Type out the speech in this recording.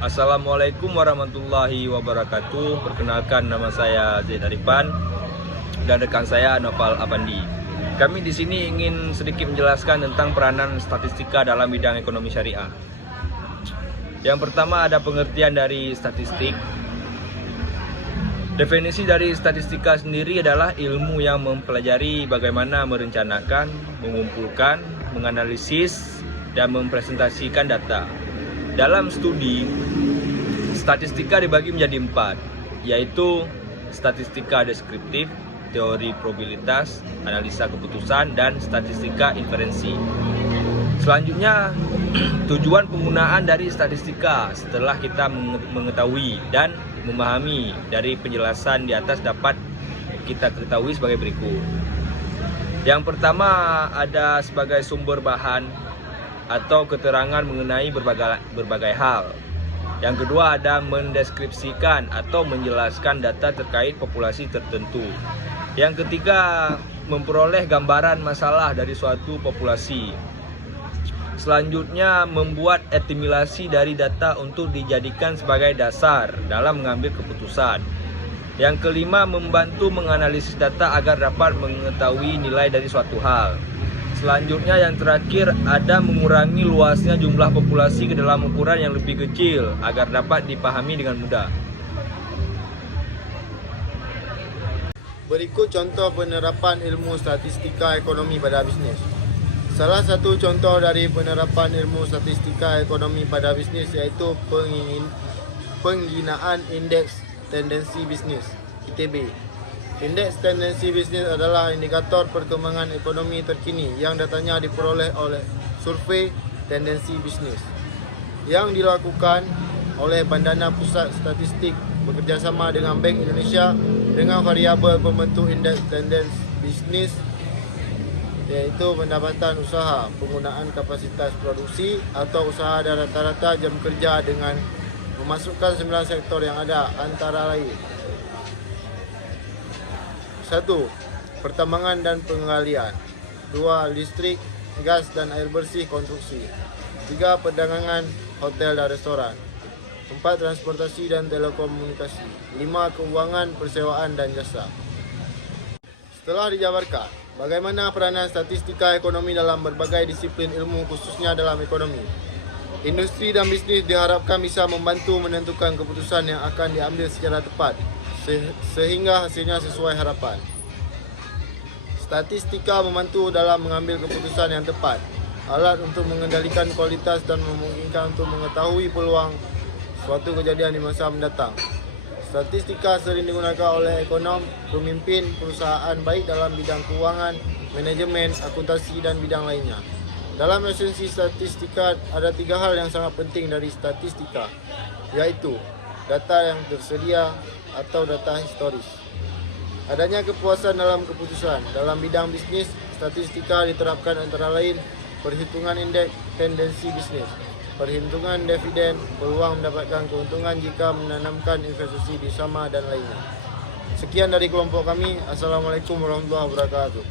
Assalamualaikum warahmatullahi wabarakatuh. Perkenalkan, nama saya Zaid Arifan dan rekan saya Noval Avandi. Kami di sini ingin sedikit menjelaskan tentang peranan statistika dalam bidang ekonomi syariah. Yang pertama, ada pengertian dari statistik. Definisi dari statistika sendiri adalah ilmu yang mempelajari bagaimana merencanakan, mengumpulkan, menganalisis, dan mempresentasikan data. Dalam studi, statistika dibagi menjadi 4, yaitu statistika deskriptif, teori probabilitas, analisa keputusan, dan statistika inferensi. Selanjutnya, tujuan penggunaan dari statistika setelah kita mengetahui dan memahami dari penjelasan di atas dapat kita ketahui sebagai berikut. Yang pertama, ada sebagai sumber bahan atau keterangan mengenai berbagai hal. Yang kedua, ada mendeskripsikan atau menjelaskan data terkait populasi tertentu. Yang ketiga, memperoleh gambaran masalah dari suatu populasi. Selanjutnya, membuat estimasi dari data untuk dijadikan sebagai dasar dalam mengambil keputusan. Yang kelima, membantu menganalisis data agar dapat mengetahui nilai dari suatu hal. Selanjutnya, yang terakhir, ada mengurangi luasnya jumlah populasi ke dalam ukuran yang lebih kecil agar dapat dipahami dengan mudah. Berikut contoh penerapan ilmu statistika ekonomi pada bisnis. Salah satu contoh dari penerapan ilmu statistika ekonomi pada bisnis iaitu penggunaan indeks tendensi bisnis (ITB). Indeks tendensi bisnis adalah indikator perkembangan ekonomi terkini yang datanya diperoleh oleh survei tendensi bisnis yang dilakukan oleh Bandana Pusat Statistik bekerjasama dengan Bank Indonesia dengan variabel pembentuk indeks tendensi bisnis iaitu pendapatan usaha, penggunaan kapasitas produksi atau usaha dan rata-rata jam kerja dengan memasukkan 9 sektor yang ada antara lain. 1. Pertambangan dan penggalian. 2. Listrik, gas dan air bersih konstruksi. 3. Perdagangan, hotel dan restoran. 4. Transportasi dan telekomunikasi. 5. Keuangan, persewaan dan jasa. Setelah dijabarkan, bagaimana peranan statistika ekonomi dalam berbagai disiplin ilmu khususnya dalam ekonomi, industri dan bisnis diharapkan bisa membantu menentukan keputusan yang akan diambil secara tepat sehingga hasilnya sesuai harapan. Statistika membantu dalam mengambil keputusan yang tepat, alat untuk mengendalikan kualitas dan memungkinkan untuk mengetahui peluang suatu kejadian di masa mendatang. Statistika sering digunakan oleh ekonom, pemimpin perusahaan baik dalam bidang keuangan, manajemen, akuntansi dan bidang lainnya. Dalam esensi statistika ada 3 hal yang sangat penting dari statistika, yaitu data yang tersedia atau data historis. Adanya kepuasan dalam keputusan. Dalam bidang bisnis, statistika diterapkan antara lain perhitungan indeks tendensi bisnis, perhitungan dividen, peluang mendapatkan keuntungan jika menanamkan investasi di saham dan lainnya. Sekian dari kelompok kami. Assalamualaikum warahmatullahi wabarakatuh.